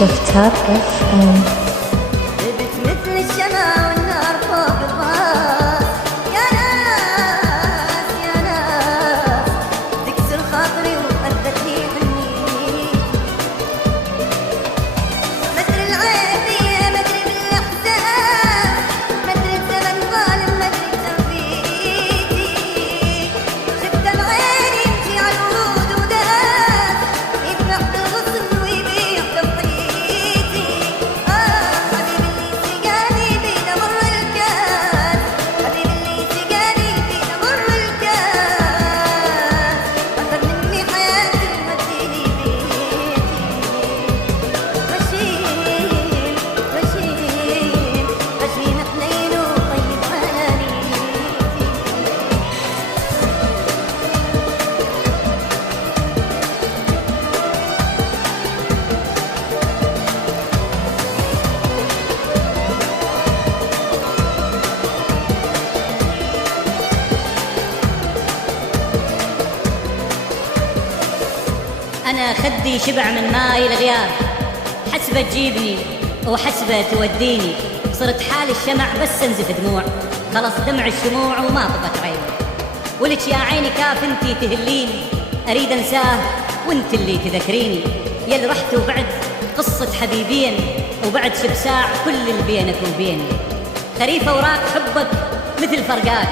شفتار اف ام. ثبت مثل الشمع والنار فوق الراس. يا ناس يا ناس تكسر خاطري وأذت لي حني. مدري العين فيا مدري بالأحزان، مدري بزمن ظالم مدري بتنفيذي. شفت بعيني يمشي على الورود وداس، يذبح بالغصن ويبيع تضحيتي. حبيبي اللي سقاني بينا مر الكاس، حبيبي اللي سقاني بينا مر الكاس. أخذ مني حياتي ومديني بيتي. غشيم حنين وطيب حنانيتي. أنا خدي شبع من ماي الغياب، حسبة تجيبني وحسبة توديني. صرت حال الشمع بس انزف دموع، خلص دمع الشموع وما طفت عيني. ولك يا عيني كاف انتي تهليني، أريد أنساه وانت اللي تذكريني. يا اللي رحت وبعد قصة حبيبين، وبعد شبساع كل اللي بينك وبيني. خريف أوراق حبك مثل فرقاك،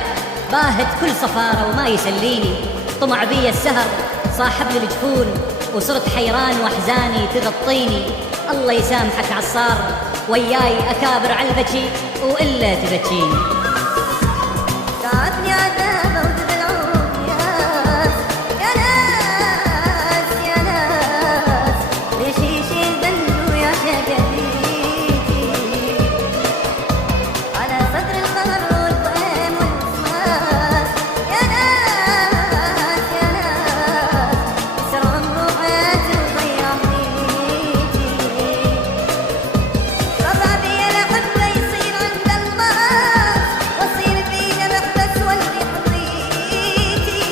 باهت كل صفارة وما يسليني. طمع بي السهر صاحب لي الجفون، وصرت حيران واحزاني تغطيني. الله يسامحك عصار، وياي اكابر على البكي والا تبكيني. ساعدني عذابه وتبلعون ياس. يا ناس يا ناس ليش يشيل ذنبه يا شقديتي. على صدر القهر والظلم والوسواس. يا ناس يا ناس كسر عمره حياتي وضيع نيتي. طبع بي الأحبة يصير عند الله، واصير فينا محبس واللي حضيتي.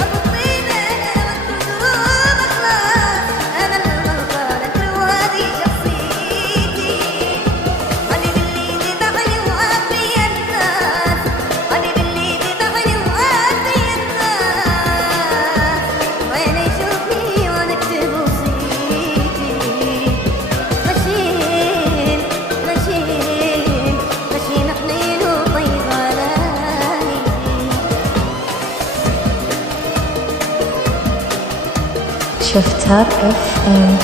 أبو الطيبة أنا وكل دروب أخلاص، أنا الغلطانة ترى وهذه شخصيتي. حبيبي اللي ذبحني وعاد بيا الناس، حبيبي اللي ذبحني وعاد بيا الناس. وين يشوفني وأنا أكتب وصيتي. غشيم حنين وطيب علاني. شفتار اف ام.